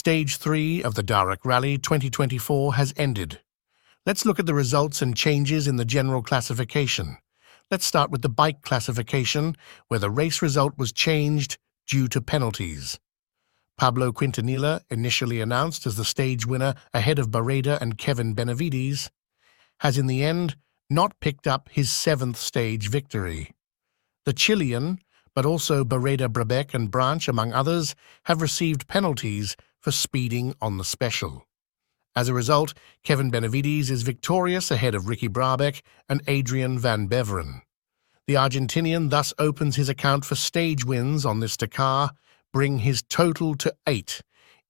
Stage 3 of the Dakar Rally 2024 has ended. Let's look at the results and changes in the general classification. Let's start with the bike classification, where the race result was changed due to penalties. Pablo Quintanilla, initially announced as the stage winner ahead of Barreda and Kevin Benavides, has in the end not picked up his 7th stage victory. The Chilean, but also Brabec and Branch, among others, have received penalties for speeding on the special. As a result, Kevin Benavides is victorious ahead of Ricky Brabec and Adrien van Beveren. The Argentinian thus opens his account for stage wins on this Dakar, bring his total to 8,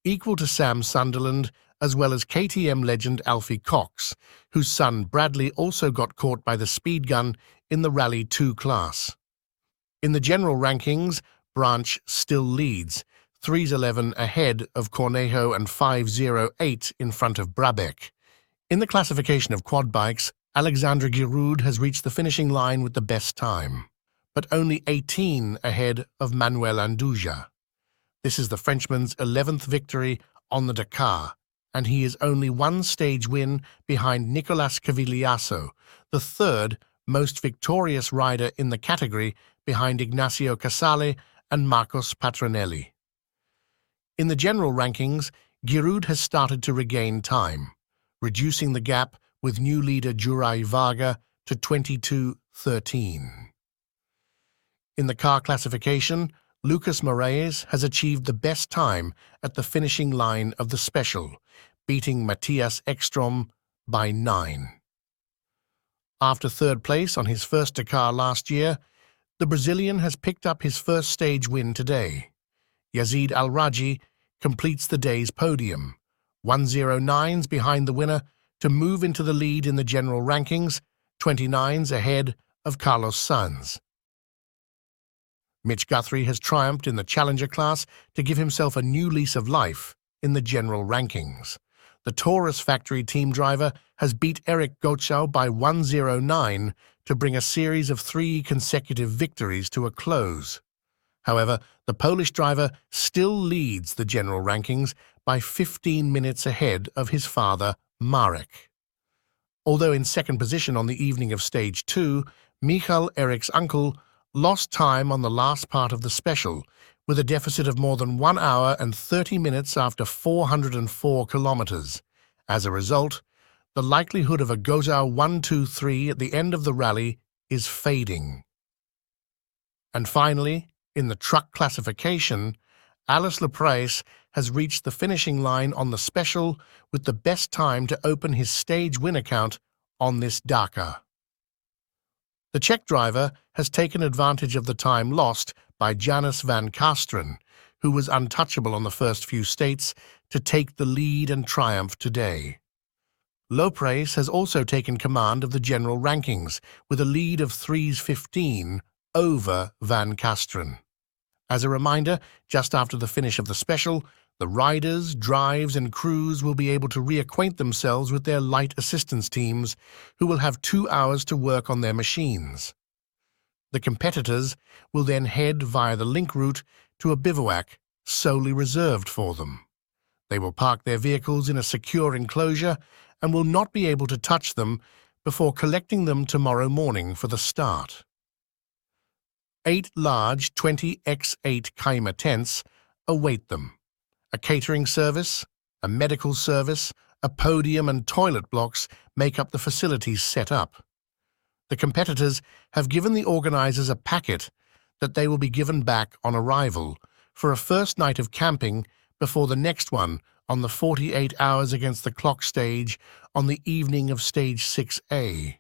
equal to Sam Sunderland, as well as KTM legend Alfie Cox, whose son Bradley also got caught by the speed gun in the Rally 2 class. In the general rankings, Branch still leads, 3:11 ahead of Cornejo and 5:08 in front of Brabec. In the classification of quad bikes, Alexandre Giroud has reached the finishing line with the best time, but only 18 ahead of Manuel Anduja. This is the Frenchman's 11th victory on the Dakar, and he is only one stage win behind Nicolas Cavigliasso, the third most victorious rider in the category behind Ignacio Casale and Marcos Patronelli. In the general rankings, Giroud has started to regain time, reducing the gap with new leader Juraj Varga to 22:13. In the car classification, Lucas Moraes has achieved the best time at the finishing line of the special, beating Matthias Ekstrom by 9. After third place on his first Dakar last year, the Brazilian has picked up his first stage win today. Yazid Al-Rajhi completes the day's podium, 1:09s behind the winner to move into the lead in the general rankings, 29s ahead of Carlos Sainz. Mitch Guthrie has triumphed in the challenger class to give himself a new lease of life in the general rankings. The Taurus factory team driver has beat Eric Goetschau by 1:09 to bring a series of 3 consecutive victories to a close. However, the Polish driver still leads the general rankings by 15 minutes ahead of his father, Marek. Although in second position on the evening of Stage 2, Michal Eric's uncle lost time on the last part of the special, with a deficit of more than 1 hour and 30 minutes after 404 kilometers. As a result, the likelihood of a Goetschau 1-2-3 at the end of the rally is fading. And finally, in the truck classification, Alice Leprace has reached the finishing line on the special with the best time to open his stage win account on this Dakar. The Czech driver has taken advantage of the time lost by Janus van Kasteren, who was untouchable on the first few states, to take the lead and triumph today. Leprace has also taken command of the general rankings with a lead of 3:15 over Van Kasteren. As a reminder, just after the finish of the special, the riders, drives and crews will be able to reacquaint themselves with their light assistance teams, who will have 2 hours to work on their machines. The competitors will then head via the link route to a bivouac solely reserved for them. They will park their vehicles in a secure enclosure and will not be able to touch them before collecting them tomorrow morning for the start. 8 large 20x8 Kaima tents await them. A catering service, a medical service, a podium and toilet blocks make up the facilities set up. The competitors have given the organizers a packet that they will be given back on arrival for a first night of camping before the next one on the 48 hours against the clock stage on the evening of Stage 6A.